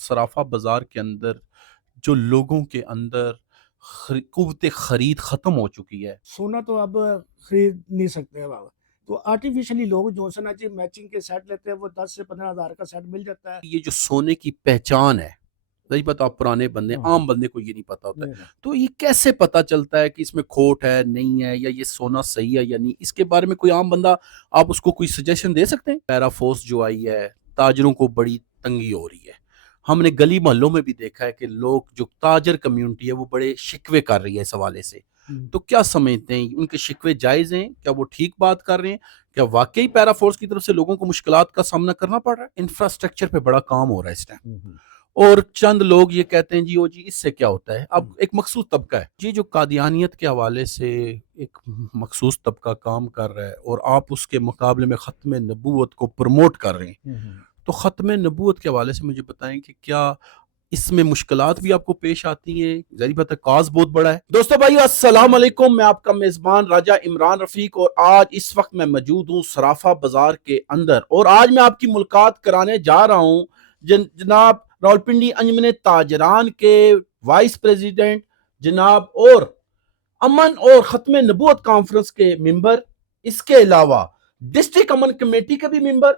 صرافہ بازار کے اندر جو لوگوں کے اندر قوت خرید ختم ہو چکی ہے. سونا تو اب خرید نہیں سکتے اب. تو آرٹیفیشلی لوگ جو ہے نا جی میچنگ کے سیٹ لیتے ہیں، وہ 10 سے 15 ہزار کا سیٹ مل جاتا ہے. یہ جو سونے کی پہچان ہے، نہیں پتا، آپ پرانے بندے، عام بندے کو یہ نہیں پتا ہوتا ہے. تو یہ کیسے پتا چلتا ہے کہ اس میں کھوٹ ہے نہیں ہے، یا یہ سونا صحیح ہے یا نہیں؟ اس کے بارے میں کوئی عام بندہ، آپ اس کو کوئی سجیشن دے سکتے ہیں؟ پیرا فورس جو آئی ہے، تاجروں کو بڑی تنگی ہو رہی ہے. ہم نے گلی محلوں میں بھی دیکھا ہے کہ لوگ، جو تاجر کمیونٹی ہے، وہ بڑے شکوے کر رہی ہے اس حوالے سے. تو کیا سمجھتے ہیں، ان کے شکوے جائز ہیں؟ کیا وہ ٹھیک بات کر رہے ہیں؟ کیا واقعی پیرا فورس کی طرف سے لوگوں کو مشکلات کا سامنا کرنا پڑ رہا ہے؟ انفراسٹرکچر پہ بڑا کام ہو رہا ہے اس ٹائم، اور چند لوگ یہ کہتے ہیں جی اس سے کیا ہوتا ہے. اب ایک مخصوص طبقہ ہے، یہ جو قادیانیت کے حوالے سے ایک مخصوص طبقہ کام کر رہا ہے، اور آپ اس کے مقابلے میں ختم نبوت کو پروموٹ کر رہے ہیں. تو ختم نبوت کے حوالے سے مجھے بتائیں کہ کیا اس میں مشکلات بھی آپ کو پیش آتی ہیں؟ ظاہر بات ہے کاز بہت بڑا ہے. دوستو بھائی السلام علیکم، میں آپ کا میزبان راجہ عمران رفیق، اور آج اس وقت میں موجود ہوں صرافہ بازار کے اندر، اور آج میں آپ کی ملاقات کرانے جا رہا ہوں جناب راولپنڈی انجمن تاجران کے وائس پریزیڈنٹ جناب، اور امن اور ختم نبوت کانفرنس کے ممبر، اس کے علاوہ ڈسٹرکٹ امن کمیٹی کے بھی ممبر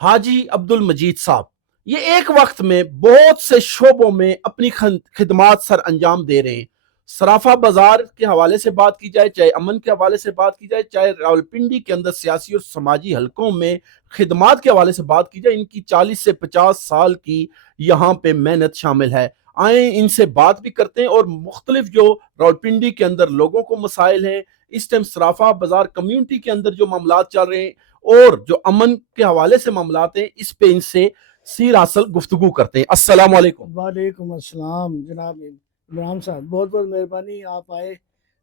حاجی عبد المجید صاحب. یہ ایک وقت میں بہت سے شعبوں میں اپنی خدمات سر انجام دے رہے ہیں. صرافہ بازار کے حوالے سے بات کی جائے، چاہے امن کے حوالے سے بات کی جائے، چاہے راولپنڈی کے اندر سیاسی اور سماجی حلقوں میں خدمات کے حوالے سے بات کی جائے، ان کی 40 سے 50 سال کی یہاں پہ محنت شامل ہے. آئیں ان سے بات بھی کرتے ہیں، اور مختلف جو راولپنڈی کے اندر لوگوں کو مسائل ہیں، اس ٹائم صرافہ بازار کمیونٹی کے اندر جو معاملات چل رہے ہیں، اور جو امن کے حوالے سے معاملات ہیں، اس پہ ان سے سیر اصل گفتگو کرتے ہیں. السلام علیکم. وعلیکم السلام جناب عمران صاحب، بہت بہت مہربانی، آپ آئے،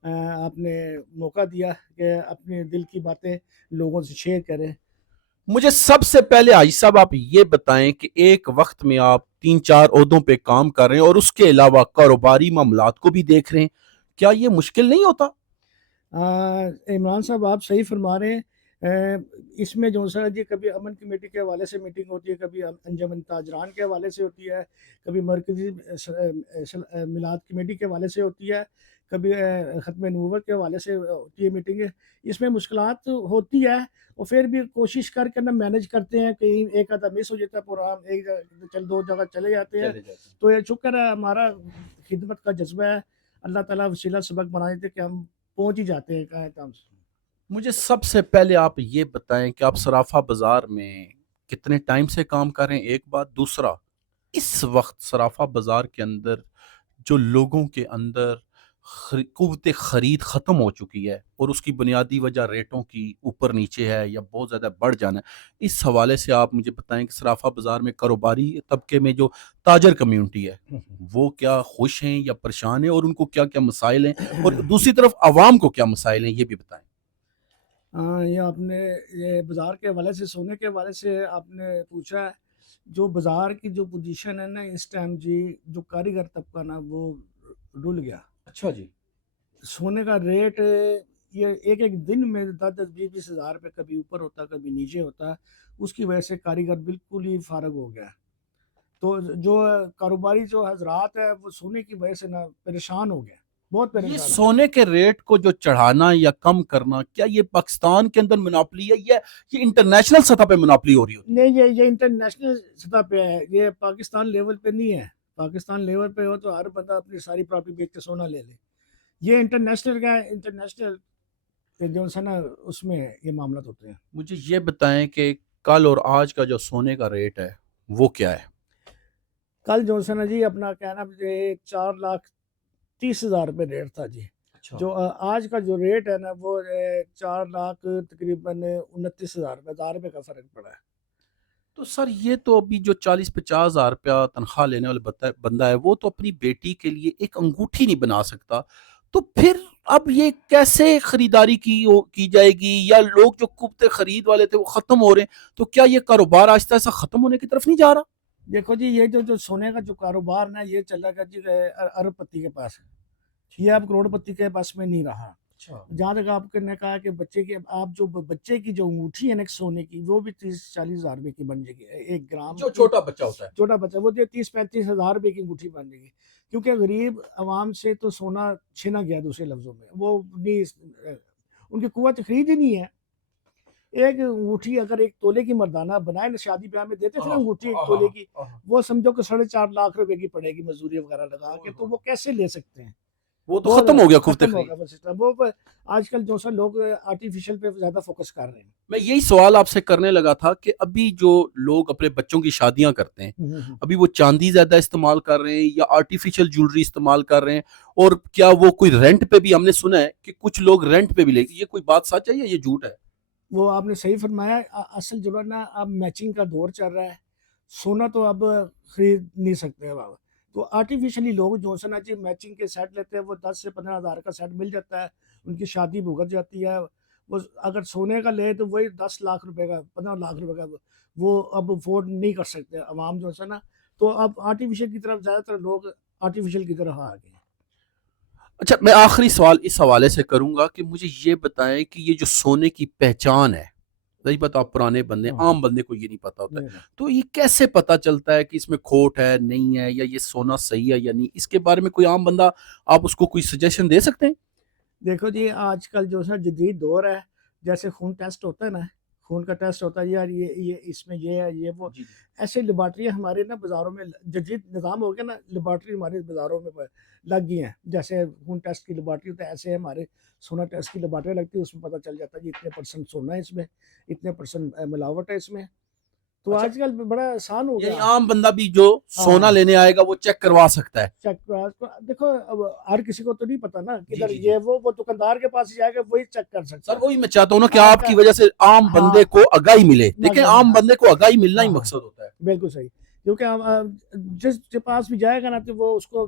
آپ نے موقع دیا کہ اپنے دل کی باتیں لوگوں سے شیئر کریں. مجھے سب سے پہلے حاجی صاحب آپ یہ بتائیں کہ ایک وقت میں آپ 3-4 عہدوں پہ کام کر رہے ہیں، اور اس کے علاوہ کاروباری معاملات کو بھی دیکھ رہے ہیں، کیا یہ مشکل نہیں ہوتا؟ عمران صاحب آپ صحیح فرما رہے ہیں. اس میں جو سر جی کبھی امن کمیٹی کے حوالے سے میٹنگ ہوتی ہے، کبھی انجمن تاجران کے حوالے سے ہوتی ہے، کبھی مرکزی میلاد کمیٹی کے حوالے سے ہوتی ہے، کبھی ختم نبوت کے حوالے سے ہوتی ہے میٹنگیں. اس میں مشکلات ہوتی ہے، اور پھر بھی کوشش کر کے نا مینج کرتے ہیں. کہیں ایک آدھا مس ہو جاتا ہے پروگرام، ایک جگہ دو جگہ چلے جاتے ہیں. تو یہ شکر ہے، ہمارا خدمت کا جذبہ ہے، اللہ تعالیٰ وسیلہ سبق بنا دیتے کہ ہم پہنچ ہی جاتے ہیں کہاں کام سے. مجھے سب سے پہلے آپ یہ بتائیں کہ آپ صرافہ بازار میں کتنے ٹائم سے کام کر رہے ہیں، ایک بات. دوسرا، اس وقت صرافہ بازار کے اندر جو لوگوں کے اندر قوت خرید ختم ہو چکی ہے، اور اس کی بنیادی وجہ ریٹوں کی اوپر نیچے ہے یا بہت زیادہ بڑھ جانا ہے، اس حوالے سے آپ مجھے بتائیں کہ صرافہ بازار میں کاروباری طبقے میں جو تاجر کمیونٹی ہے، وہ کیا خوش ہیں یا پریشان ہیں، اور ان کو کیا کیا مسائل ہیں، اور دوسری طرف عوام کو کیا مسائل ہیں، یہ بھی بتائیں. یہ آپ نے یہ بازار کے حوالے سے، سونے کے حوالے سے آپ نے پوچھا ہے. جو بازار کی جو پوزیشن ہے نا اس ٹائم جی، جو کاریگر طبقہ نا وہ ڈل گیا. اچھا جی. سونے کا ریٹ یہ ایک ایک دن میں 10-20 ہزار پہ کبھی اوپر ہوتا کبھی نیچے ہوتا. اس کی وجہ سے کاریگر بالکل ہی فارغ ہو گیا. تو جو کاروباری جو حضرات ہے وہ سونے کی وجہ سے نا پریشان ہو گیا، بہت یہ پریشان. سونے کے ریٹ کو جو چڑھانا یا کم کرنا، کیا یہ پاکستان کے اندر مناپلی ہے، یا یہ انٹرنیشنل سطح پہ مناپلی ہو رہی ہوتی ہے؟ نہیں، یہ انٹرنیشنل سطح پہ ہے، یہ پاکستان لیول پہ نہیں ہے. پاکستان لیول پہ ہو تو ہر بندہ اپنی ساری پراپرٹی بیچ کے سونا لے لے. یہ انٹرنیشنل کا ہے، انٹرنیشنل جو ہے نا اس میں یہ معاملات ہوتے ہیں. مجھے یہ بتائیں کہ کل اور آج کا جو سونے کا ریٹ ہے وہ کیا ہے؟ کل جو ہے نا جی اپنا کہنا 4,30,000 روپے ریٹ تھا جی. جو آج کا جو ریٹ ہے نا وہ 4,00,000 تقریباً 29,000 روپے، 1,000 روپے کا فرق پڑا ہے. تو سر یہ تو ابھی جو 40-50 ہزار روپیہ تنخواہ لینے والا بندہ ہے، وہ تو اپنی بیٹی کے لیے ایک انگوٹھی نہیں بنا سکتا. تو پھر اب یہ کیسے خریداری کی جائے گی؟ یا لوگ جو قوت خرید والے تھے وہ ختم ہو رہے ہیں، تو کیا یہ کاروبار آہستہ آہستہ ختم ہونے کی طرف نہیں جا رہا؟ دیکھو جی، یہ جو سونے کا جو کاروبار نا یہ چلا گیا جی ارب پتی کے پاس، یہ اب کروڑ پتی کے پاس میں نہیں رہا. جہاں تک آپ نے کہا کہ بچے کی آپ جو بچے کی جو انگوٹھی ہے نا سونے کی وہ بھی 30-40 ہزار روپے کی بن جائے گی 1 گرام جو کی چھوٹا بچہ ہوتا ہے. چھوٹا بچہ وہ 30-35 ہزار روپے کی انگوٹھی بن جائے گی کیونکہ غریب عوام سے تو سونا چھینا گیا دوسرے لفظوں میں وہ نہیں ان کی قوت خرید ہی نہیں ہے ایک انگوٹھی اگر 1 تولے کی مردانہ بنائے نا شادی بیاہ میں دیتے تھے نا انگوٹھی 1 تولے کی وہ سمجھو کہ 4.5 لاکھ روپے کی پڑے گی مزدوری وغیرہ لگا کے تو وہ کیسے لے سکتے ہیں وہ تو ختم ہو گیا خفت ختم ہو خرید. گیا وہ سسٹم وہ آج کل جو سا لوگ آرٹیفیشل پہ زیادہ فوکس کر رہے ہیں میں یہی سوال آپ سے کرنے لگا تھا کہ ابھی جو لوگ اپنے بچوں کی شادیاں کرتے ہیں ابھی وہ چاندی زیادہ استعمال کر رہے ہیں یا آرٹیفیشل جولری استعمال کر رہے ہیں اور کیا وہ کوئی رینٹ پہ بھی ہم نے سنا ہے کہ کچھ لوگ رینٹ پہ بھی لے یہ کوئی بات سچ ہے یا یہ جھوٹ ہے؟ وہ آپ نے صحیح فرمایا اصل جو ہے نا اب میچنگ کا دور چل رہا ہے سونا تو اب خرید نہیں سکتے اب تو آرٹیفیشلی لوگ جو ہے نا جی میچنگ کے سیٹ لیتے ہیں وہ 10 سے 15 ہزار کا سیٹ مل جاتا ہے ان کی شادی بھگت جاتی ہے وہ اگر سونے کا لے تو وہی 10 لاکھ روپے کا 15 لاکھ روپے کا وہ اب افورڈ نہیں کر سکتے عوام جو ہے نا تو اب آرٹیفیشل کی طرف زیادہ تر لوگ آرٹیفیشل کی طرف آ گئے. اچھا میں آخری سوال اس حوالے سے کروں گا کہ مجھے یہ بتائیں کہ یہ جو سونے کی پہچان ہے نہیں پتا آپ پرانے بندے عام بندے کو یہ نہیں پتا ہوتا ہے تو یہ کیسے پتا چلتا ہے کہ اس میں کھوٹ ہے نہیں ہے یا یہ سونا صحیح ہے یا نہیں اس کے بارے میں کوئی عام بندہ آپ اس کو کوئی سجیشن دے سکتے ہیں؟ دیکھو جی آج کل جو ہے جدید دور ہے جیسے خون ٹیسٹ ہوتا ہے نا خون کا ٹیسٹ ہوتا ہے یار یہ اس میں یہ ہے یہ وہ ایسے لیبارٹریاں ہمارے نا بازاروں میں جدید نظام ہو گیا نا لیبارٹری ہمارے بازاروں میں لگ گئی ہیں جیسے خون ٹیسٹ کی لیبارٹری ہوتا ہے ایسے ہمارے سونا ٹیسٹ کی لیبارٹری لگتی ہے اس میں پتہ چل جاتا ہے جی اتنے % سونا ہے اس میں اتنے % ملاوٹ ہے اس میں تو آج کل بڑا آسان ہو یعنی گیا عام بندہ بھی جو سونا لینے آئے گا وہ چیک کروا سکتا ہے. چیک دیکھو اب ہر کسی کو تو نہیں پتا نا کہ یہ وہ دکاندار کے پاس جائے گا وہی چیک کر سکتا ہے. سر وہی میں چاہتا ہوں نا کہ آپ کی وجہ سے عام بندے کو آگاہی ملے. دیکھیں عام بندے کو آگاہی ملنا ہی مقصد ہوتا ہے. بالکل صحیح کیونکہ جس کے پاس بھی جائے گا نا تو وہ اس کو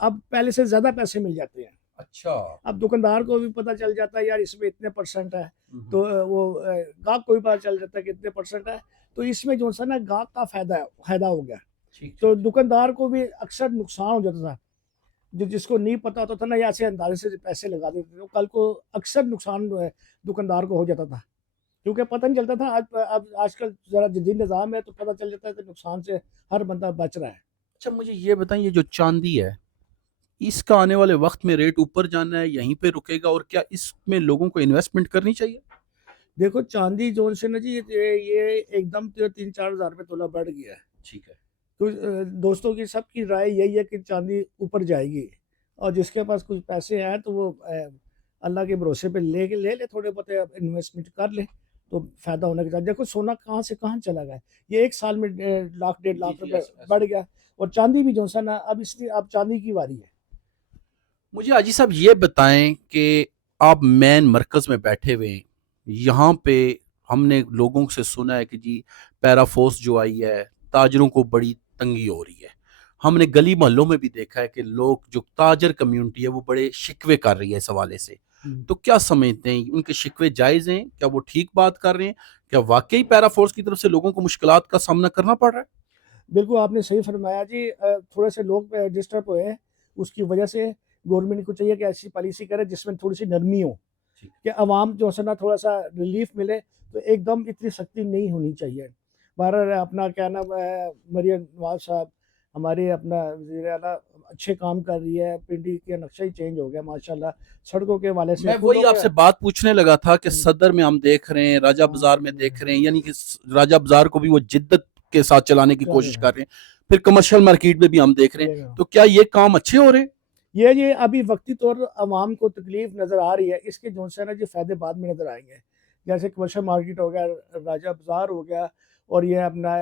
اب پہلے سے زیادہ پیسے مل جاتے ہیں. اچھا اب دکاندار کو بھی پتہ چل جاتا ہے یار اس میں اتنے % ہے تو وہ گاہک کو بھی پتہ چل جاتا ہے کہ اتنے % ہے تو اس میں جو ہے نا گاہک کا فائدہ ہو گیا. تو دکاندار کو بھی اکثر نقصان ہو جاتا تھا جس کو نہیں پتا ہوتا تھا نا ایسے اندازے سے پیسے لگا دیتے تھے تو کل کو اکثر نقصان دکاندار کو ہو جاتا تھا کیونکہ پتہ نہیں چلتا تھا. اب آج کل ذرا جدید نظام ہے تو پتہ چل جاتا ہے کہ نقصان سے ہر بندہ بچ رہا ہے. اچھا مجھے یہ بتائیں یہ جو چاندی ہے اس کا آنے والے وقت میں ریٹ اوپر جانا ہے یہیں پہ رکے گا اور کیا اس میں لوگوں کو انویسٹمنٹ کرنی چاہیے؟ دیکھو چاندی جو ہے نا جی یہ ایک دم 3-4 ہزار روپے تولہ بڑھ گیا ہے. ٹھیک ہے تو دوستوں کی سب کی رائے یہی ہے کہ چاندی اوپر جائے گی اور جس کے پاس کچھ پیسے ہیں تو وہ اللہ کے بھروسے پہ لے تھوڑے بہت انویسٹمنٹ کر لے تو فائدہ ہونے کے ساتھ. دیکھو سونا کہاں سے کہاں چلا گیا یہ 1 سال میں 1.5 لاکھ روپے بڑھ گیا اور چاندی بھی جو ہے نا اب اس لیے اب چاندی کی واری ہے. مجھے حاجی صاحب یہ بتائیں کہ آپ مین مرکز میں بیٹھے ہوئے ہیں یہاں پہ ہم نے لوگوں سے سنا ہے کہ جی پیرا فورس جو آئی ہے تاجروں کو بڑی تنگی ہو رہی ہے. ہم نے گلی محلوں میں بھی دیکھا ہے کہ لوگ جو تاجر کمیونٹی ہے وہ بڑے شکوے کر رہی ہے اس حوالے سے. تو کیا سمجھتے ہیں ان کے شکوے جائز ہیں کیا وہ ٹھیک بات کر رہے ہیں کیا واقعی پیرا فورس کی طرف سے لوگوں کو مشکلات کا سامنا کرنا پڑ رہا ہے؟ بالکل آپ نے صحیح فرمایا جی تھوڑے سے لوگ ڈسٹرب ہوئے ہیں اس کی وجہ سے گورنمنٹ کو چاہیے کہ ایسی پالیسی کرے جس میں تھوڑی سی نرمی ہو کہ عوام جو ہے نا تھوڑا سا ریلیف ملے تو ایک دم اتنی سختی نہیں ہونی چاہیے. بہرحال اپنا کیا نام ہے مریم نواز صاحب ہمارے اپنا وزیر اعلیٰ اچھے کام کر رہی ہے. پنڈی کا نقشہ ہی چینج ہو گیا ماشاءاللہ سڑکوں کے والے سے. میں وہی آپ سے بات پوچھنے لگا تھا کہ صدر میں ہم دیکھ رہے ہیں راجہ بازار میں دیکھ رہے ہیں یعنی کہ راجہ بازار کو بھی وہ جدت کے ساتھ چلانے کی کوشش کر رہے ہیں پھر کمرشل مارکیٹ میں بھی ہم دیکھ رہے ہیں. تو کیا یہ کام اچھے ہو رہے ہیں؟ یہ ابھی وقتی طور عوام کو تکلیف نظر آ رہی ہے اس کے جو ہے نا جی فائدے بعد میں نظر آئیں گے. جیسے کمرشل مارکیٹ ہو گیا راجہ بازار ہو گیا اور یہ اپنا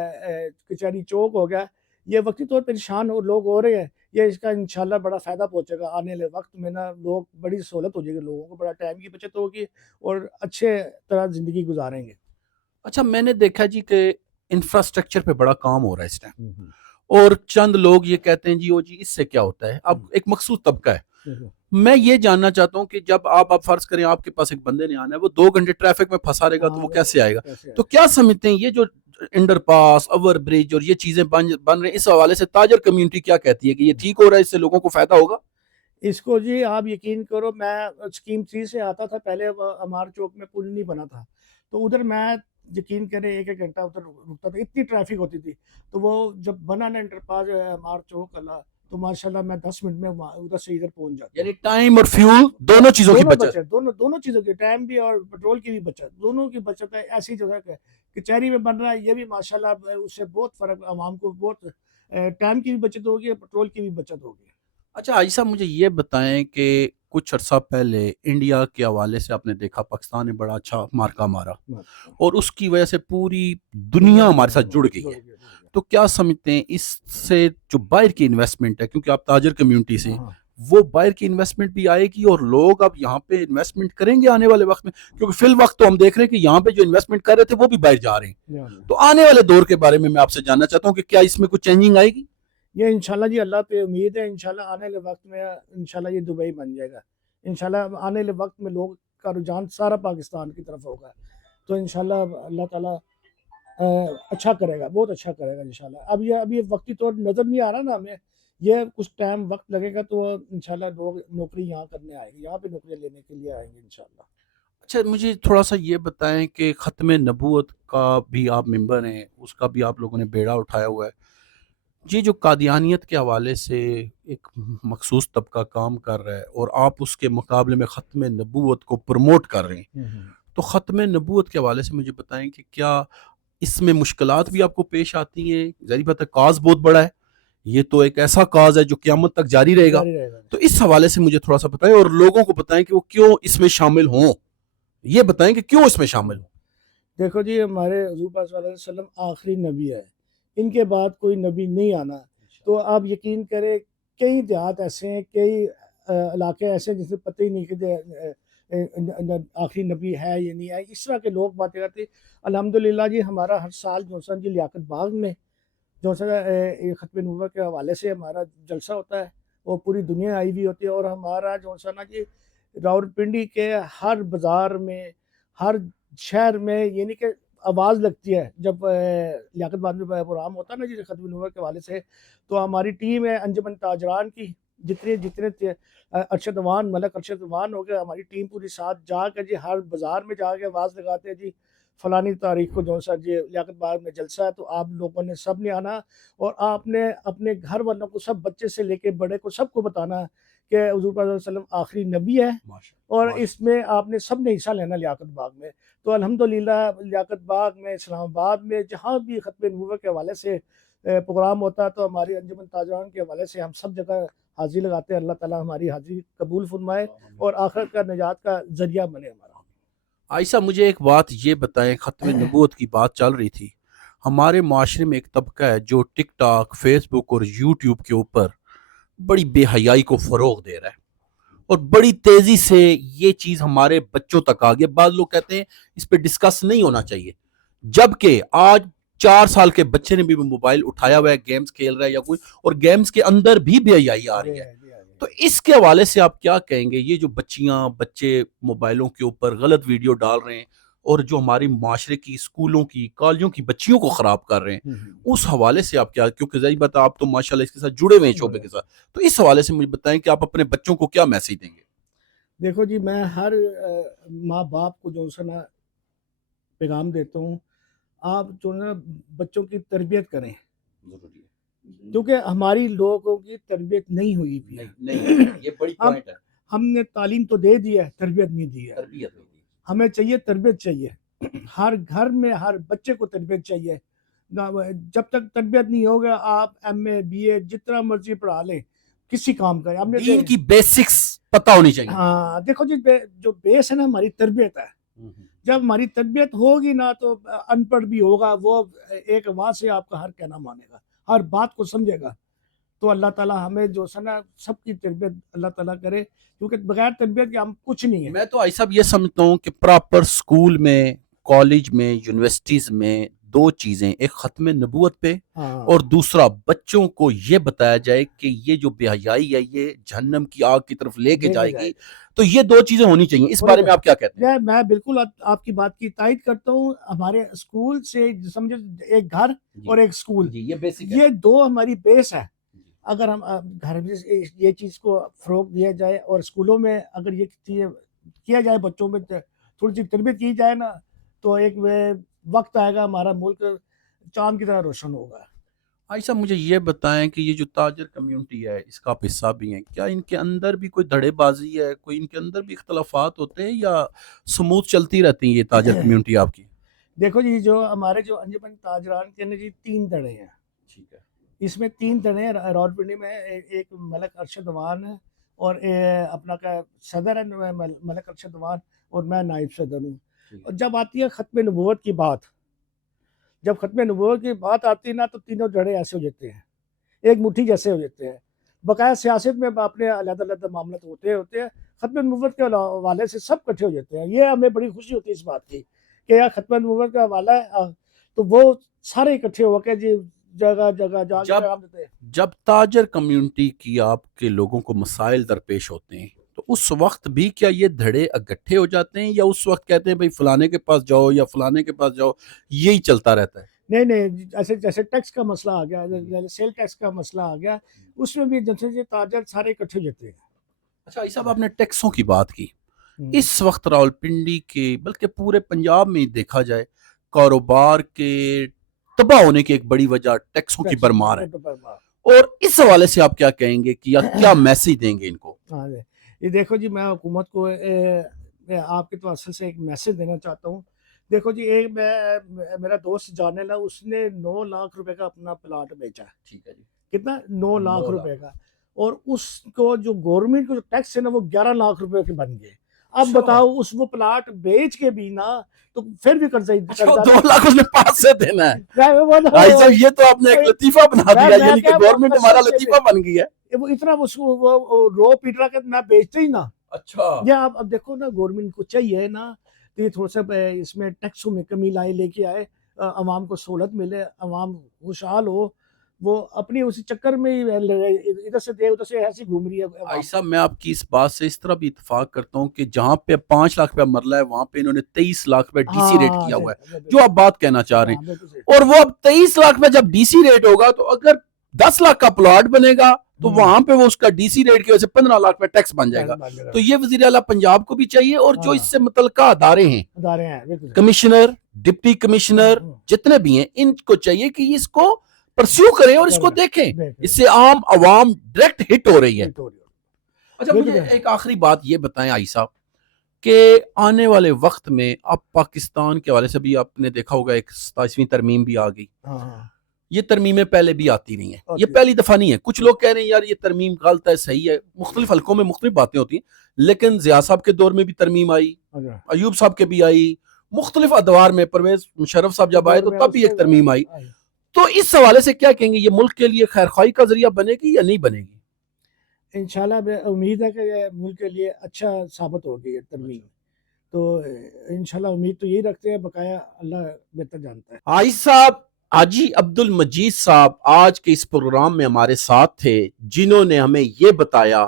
کچہری چوک ہو گیا یہ وقتی طور پریشان لوگ ہو رہے ہیں. یہ اس کا انشاءاللہ بڑا فائدہ پہنچے گا آنے والے وقت میں نا لوگ بڑی سہولت ہو جائے گی لوگوں کو بڑا ٹائم کی بچت ہوگی اور اچھے طرح زندگی گزاریں گے. اچھا میں نے دیکھا جی کہ انفراسٹرکچر پہ بڑا کام ہو رہا ہے اس ٹائم اور چند لوگ یہ کہتے ہیں جی اس سے کیا ہوتا ہے. اب ایک مخصوص طبقہ ہے میں یہ جاننا چاہتا ہوں کہ جب آپ فرض کریں آپ کے پاس ایک بندے نے آنا ہے وہ 2 گھنٹے ٹریفک میں پھنسا رہے گا تو وہ کیسے آئے گا. تو کیا سمجھتے ہیں یہ جو انڈر پاس اوور برج اور یہ چیزیں بن رہے ہیں اس حوالے سے تاجر کمیونٹی کیا کہتی ہے کہ یہ ٹھیک ہو رہا ہے اس سے لوگوں کو فائدہ ہوگا؟ اس کو جی آپ یقین کرو، میں اسکیم 3 سے آتا تھا پہلے، امار چوک میں پل نہیں بنا تھا، تو ادھر میں یقین کریں 1 گھنٹہ ادھر رکتا تھا، اتنی ٹریفک ہوتی تھی. تو وہ جب بنا نا انٹر پاس امار چوک اللہ، تو ماشاءاللہ میں 10 منٹ میں ادھر سے ادھر پہنچ جاتا ہوں. یعنی ٹائم اور فیول دونوں چیزوں کی بچت. دونوں چیزوں کی، ٹائم بھی اور پیٹرول کی بھی بچت، دونوں کی بچت ہے. ایسی جگہ کچہری میں بن رہا ہے، یہ بھی ماشاءاللہ اس سے بہت فرق، عوام کو بہت ٹائم کی بھی بچت ہوگی اور پیٹرول کی بھی بچت ہوگی. اچھا عائشہ مجھے یہ بتائیں کہ کچھ عرصہ پہلے انڈیا کے حوالے سے آپ نے دیکھا پاکستان نے بڑا اچھا مارکا مارا اور اس کی وجہ سے پوری دنیا ہمارے ساتھ جڑ گئی ہے. تو کیا سمجھتے ہیں اس سے جو باہر کی انویسٹمنٹ ہے، کیونکہ آپ تاجر کمیونٹی سے، وہ باہر کی انویسٹمنٹ بھی آئے گی اور لوگ اب یہاں پہ انویسٹمنٹ کریں گے آنے والے وقت میں؟ کیونکہ فی الوقت تو ہم دیکھ رہے ہیں کہ یہاں پہ جو انویسٹمنٹ کر رہے تھے وہ بھی باہر جا رہے ہیں. تو آنے والے دور کے بارے میں آپ سے جاننا چاہتا ہوں کہ کیا اس میں کچھ چینجنگ آئے گی؟ یہ انشاءاللہ جی اللہ پہ امید ہے، انشاءاللہ آنے والے وقت میں انشاءاللہ یہ دبئی بن جائے گا. انشاءاللہ آنے والے وقت میں لوگ کا رجحان سارا پاکستان کی طرف ہوگا. تو انشاءاللہ اللہ تعالیٰ اچھا کرے گا، بہت اچھا کرے گا انشاءاللہ. اب یہ وقتی طور نظر نہیں آ رہا نا ہمیں، یہ کچھ ٹائم وقت لگے گا تو انشاءاللہ لوگ نوکری یہاں کرنے آئیں گے، یہاں پہ نوکریاں لینے کے لیے آئیں گے انشاءاللہ. اچھا مجھے تھوڑا سا یہ بتائیں کہ ختم نبوت کا بھی آپ ممبر ہیں، اس کا بھی آپ لوگوں نے بیڑا اٹھایا ہوا ہے. یہ جو قادیانیت کے حوالے سے ایک مخصوص طبقہ کام کر رہا ہے اور آپ اس کے مقابلے میں ختم نبوت کو پروموٹ کر رہے ہیں، تو ختم نبوت کے حوالے سے مجھے بتائیں کہ کیا اس میں مشکلات بھی آپ کو پیش آتی ہیں؟ ظاہر بات ہے کاز بہت بڑا ہے، یہ تو ایک ایسا کاز ہے جو قیامت تک جاری رہے گا. تو اس حوالے سے مجھے تھوڑا سا بتائیں اور لوگوں کو بتائیں کہ وہ کیوں اس میں شامل ہوں. یہ بتائیں کہ کیوں اس میں شامل ہوں. دیکھو جی، ہمارے حضور پاک صلی اللہ علیہ وسلم آخری نبی ہے، ان کے بعد کوئی نبی نہیں آنا. تو آپ یقین کریں کئی دیہات ایسے ہیں، کئی علاقے ایسے ہیں جس میں پتہ ہی نہیں کہ آخری نبی ہے یا نہیں ہے. اس طرح کے لوگ باتیں کرتے ہیں. الحمدللہ جی ہمارا ہر سال جو سا جی لیاقت باغ میں جو سا ختم نبوت کے حوالے سے ہمارا جلسہ ہوتا ہے، وہ پوری دنیا آئی ہوئی ہوتی ہے. اور ہمارا جو سا نا جی راولپنڈی کے ہر بازار میں، ہر شہر میں، یعنی کہ آواز لگتی ہے جب لیاقت باغ میں پروگرام ہوتا ہے نا جی ختم نبوت کے حوالے سے. تو ہماری ٹیم ہے انجمن تاجران کی، جتنے ارشد وان، ملک ارشد وان ہو گئے، ہماری ٹیم پوری ساتھ جا کر جی ہر بازار میں جا کے آواز لگاتے ہیں جی فلانی تاریخ کو جو سا جی لیاقت باغ میں جلسہ ہے. تو آپ لوگوں نے سب نے آنا اور آپ نے اپنے گھر والوں کو، سب بچے سے لے کے بڑے کو، سب کو بتانا کہ حضور صلی اللہ علیہ وسلم آخری نبی ہے اور اس میں آپ نے سب نے حصہ لینا لیاقت باغ میں. تو الحمدللہ لیاقت باغ میں، اسلام آباد میں، جہاں بھی ختم نبوت کے حوالے سے پروگرام ہوتا ہے تو ہماری انجمن تاجران کے حوالے سے ہم سب جگہ حاضری لگاتے ہیں. اللہ تعالیٰ ہماری حاضری قبول فرمائے اور آخرت کا نجات کا ذریعہ بنے ہمارا. عائشہ مجھے ایک بات یہ بتائیں، ختم نبوت کی بات چل رہی تھی، ہمارے معاشرے میں ایک طبقہ ہے جو ٹک ٹاک، فیس بک اور یوٹیوب کے اوپر بڑی بے حیائی کو فروغ دے رہا ہے اور بڑی تیزی سے یہ چیز ہمارے بچوں تک آ گئی. بعض لوگ کہتے ہیں اس پہ ڈسکس نہیں ہونا چاہیے، جبکہ آج 4 سال کے بچے نے بھی موبائل اٹھایا ہوا ہے، گیمز کھیل رہا ہے یا کوئی، اور گیمز کے اندر بھی بے حیائی آ رہی ہے. تو اس کے حوالے سے آپ کیا کہیں گے؟ یہ جو بچے موبائلوں کے اوپر غلط ویڈیو ڈال رہے ہیں اور جو ہماری معاشرے کی، اسکولوں کی، کالجوں کی بچیوں کو خراب کر رہے ہیں، اس حوالے سے آپ کیا، کیونکہ ظاہر بات ہے آپ تو ماشاءاللہ اس کے ساتھ جڑے ہوئے ہیں شعبے کے ساتھ، تو اس حوالے سے مجھے بتائیں کہ آپ اپنے بچوں کو کیا میسج دیں گے؟ دیکھو جی میں ہر ماں باپ کو جو سا نا پیغام دیتا ہوں، آپ جو نا بچوں کی تربیت کریں، کیونکہ ہماری لوگوں کی تربیت نہیں ہوئی بھی. یہ بڑی پوائنٹ ہے. ہم نے تعلیم تو دے دی ہے، تربیت نہیں دی ہے. ہمیں چاہیے تربیت چاہیے، ہر گھر میں ہر بچے کو تربیت چاہیے. جب تک تربیت نہیں ہوگا آپ ایم اے بی اے جتنا مرضی پڑھا لیں کسی کام کا. ہم نے دین کی بیسکس پتہ ہونی چاہیے. ہاں دیکھو جی جو بیس ہے نا ہماری تربیت ہے. جب ہماری تربیت ہوگی نا تو ان پڑھ بھی ہوگا، وہ ایک آواز سے آپ کا ہر کہنا مانے گا، ہر بات کو سمجھے گا. تو اللہ تعالیٰ ہمیں جو سنا سب کی تربیت اللہ تعالیٰ کرے، کیونکہ بغیر تربیت کے ہم کچھ نہیں ہیں. میں تو ایسا یہ سمجھتا ہوں کہ پراپر اسکول میں، کالج میں، یونیورسٹیز میں 2 چیزیں، ایک ختم نبوت پہ اور دوسرا بچوں کو یہ بتایا جائے کہ یہ جو بے حیائی ہے یہ جہنم کی آگ کی طرف لے کے جائے گی. تو یہ 2 چیزیں ہونی چاہیے. اس بارے میں آپ کیا کہتے ہیں؟ میں بالکل آپ کی بات کی تائید کرتا ہوں. ہمارے اسکول سے سمجھے ایک گھر اور ایک اسکول، یہ 2 ہماری بیس ہے. اگر ہم گھر میں یہ چیز کو فروغ دیا جائے اور اسکولوں میں اگر یہ چیزیں کیا جائے، بچوں میں تھوڑی سی تربیت کی جائے نا، تو ایک وقت آئے گا ہمارا ملک چاند کی طرح روشن ہوگا۔ عائشہ مجھے یہ بتائیں کہ یہ جو تاجر کمیونٹی ہے اس کا آپ حصہ بھی ہیں، کیا ان کے اندر بھی کوئی دھڑے بازی ہے، کوئی ان کے اندر بھی اختلافات ہوتے ہیں یا سموتھ چلتی رہتی ہیں یہ تاجر کمیونٹی آپ کی؟ دیکھو جی، جو ہمارے جو انجمن تاجران کے نا جی 3 دھڑے ہیں، ٹھیک ہے، اس میں 3 دھڑے ہیں راولپنڈی میں، ایک ملک ارشد وان ہے، اور اپنا کا صدر ہے ملک ارشد وان، اور میں نائب صدر ہوں۔ اور جب آتی ہے ختم نبوت کی بات، جب ختم نبوت کی بات آتی ہے نا، تو تینوں دھڑے ایسے ہو جاتے ہیں، ایک مٹھی جیسے ہو جاتے ہیں۔ بقایا سیاست میں اپنے علیحدہ علیحدہ معاملات ہوتے ہیں، ختم نبوت کے حوالے سے سب کٹھے ہو جاتے ہیں۔ یہ ہمیں بڑی خوشی ہوتی ہے اس بات کی کہ یار ختم نبوت کا حوالہ ہے، تو وہ سارے اکٹھے ہو کے جی جگہ جگہ جا کے پیغام دیتے ہیں۔ جب تاجر کمیونٹی کی آپ کے لوگوں کو مسائل درپیش ہوتے ہیں تو اس وقت بھی کیا یہ دھڑے اکٹھے ہو جاتے ہیں یا اس وقت کہتے ہیں بھائی فلانے کے پاس جاؤ یا فلانے کے پاس جاؤ، یہی چلتا رہتا ہے؟ نہیں، جیسے ٹیکس کا مسئلہ آ گیا، سیل ٹیکس کا مسئلہ آ گیا، اس میں بھی جیسے تاجر سارے اکٹھے ہو جاتے ہیں۔ اچھا عائشہ صاحب، آپ نے ٹیکسوں کی بات کی، اس وقت راولپنڈی کے بلکہ پورے پنجاب میں دیکھا جائے کاروبار کے تباہ ہونے کی ایک بڑی وجہ ٹیکسوں کی برمار ہے، اور اس حوالے سے آپ کیا کہیں گے کہ کیا میسج دیں گے ان کو؟ ہاں جی، یہ دیکھو جی، میں حکومت کو آپ کے توسط سے ایک میسج دینا چاہتا ہوں۔ دیکھو جی، ایک میرا دوست جانے لا، اس نے 9 لاکھ روپے کا اپنا پلاٹ بیچا۔ ٹھیک ہے جی، کتنا؟ 9 لاکھ روپے کا، اور اس کو جو گورنمنٹ کو جو ٹیکس ہے نا، وہ 11 لاکھ روپے کے بن گئے۔ اب بتاؤ، اس وہ پلاٹ بیچ کے بھی نا، تو پھر بھی قرضہ 2 لاکھ اس نے پاس سے دینا ہے؟ بھائی صاحب یہ تو آپ نے ایک لطیفہ بنا دیا، یعنی کہ گورنمنٹ ہمارا لطیفہ بن گئی ہے۔ وہ اتنا وہ رو پیٹ رہا کہ نہ بیچتے ہی نہ۔ اچھا، یا اب دیکھو نا، گورنمنٹ کو چاہیے نا کہ یہ تھوڑا سا اس میں ٹیکسوں میں کمی لے کے آئے، عوام کو سہولت ملے، عوام خوشحال ہو۔ وہ اپنی اسی چکر میں ہی ادھر سے دے ادھر سے ایسی گھوم رہی ہے۔ عائشہ میں آپ کی اس بات سے اس طرح بھی اتفاق کرتا ہوں کہ جہاں پہ 5 لاکھ روپے مرلہ ہے وہاں پہ انہوں نے 23 لاکھ روپے ڈی سی ریٹ کیا ہوا ہے، جو آپ بات کہنا چاہ رہے ہیں۔ اور وہ اب 23 لاکھ میں جب ڈی سی ریٹ ہوگا تو اگر 10 لاکھ کا پلاٹ بنے گا تو وہاں پہ وہ اس کا ڈی سی ریٹ کی وجہ سے 15 لاکھ میں ٹیکس بن جائے گا۔ تو یہ وزیر اعلیٰ پنجاب کو بھی چاہیے، اور جو اس سے متعلقہ ادارے ہیں، کمشنر، ڈپٹی کمشنر، جتنے بھی ہیں، ان کو چاہیے کہ اس کو پرسیو کریں اور اس کو دیکھیں، اس سے عام عوام ڈائریکٹ ہٹ ہو رہی ہے۔ اچھا مجھے ایک آخری بات یہ بتائیں عائشہ کہ آنے والے وقت میں اب پاکستان کے حوالے سے بھی آپ نے دیکھا ہوگا ایک 27ویں ترمیم بھی آ گئی۔ یہ ترمیمیں پہلے بھی آتی رہی ہیں، یہ پہلی دفعہ نہیں ہے۔ کچھ لوگ کہہ رہے ہیں یار یہ ترمیم غلط ہے، صحیح ہے، مختلف حلقوں میں مختلف باتیں ہوتی ہیں، لیکن ضیاء صاحب کے دور میں بھی ترمیم آئی، ایوب صاحب کے بھی آئی، مختلف ادوار میں پرویز مشرف صاحب جب آئے تو تب بھی ایک ترمیم آئی۔ تو اس حوالے سے کیا کہیں گے، یہ ملک کے لیے خیرخواہی کا ذریعہ بنے گی یا نہیں بنے گی؟ انشاءاللہ میں امید ہے کہ یہ ملک کے لیے اچھا ثابت ہوگی یہ ترمیم، تو انشاءاللہ امید تو یہی رکھتے ہیں، بقایا اللہ بہتر جانتا ہے۔ عائش صاحب، حاجی عبد المجید صاحب آج کے اس پروگرام میں ہمارے ساتھ تھے، جنہوں نے ہمیں یہ بتایا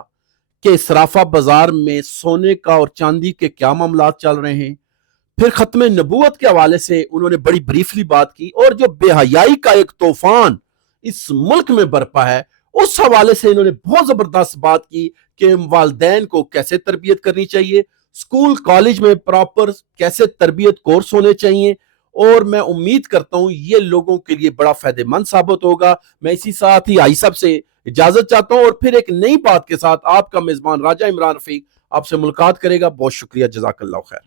کہ صرافہ بازار میں سونے کا اور چاندی کے کیا معاملات چل رہے ہیں، پھر ختم نبوت کے حوالے سے انہوں نے بڑی بریفلی بات کی، اور جو بے حیائی کا ایک طوفان اس ملک میں برپا ہے اس حوالے سے انہوں نے بہت زبردست بات کی کہ والدین کو کیسے تربیت کرنی چاہیے، اسکول کالج میں پراپر کیسے تربیت کورس ہونے چاہیے، اور میں امید کرتا ہوں یہ لوگوں کے لیے بڑا فائدہ مند ثابت ہوگا۔ میں اسی ساتھ ہی عائشہ صاحب سے اجازت چاہتا ہوں، اور پھر ایک نئی بات کے ساتھ آپ کا میزبان راجہ عمران رفیق آپ سے ملاقات کرے گا۔ بہت شکریہ، جزاک اللہ خیر۔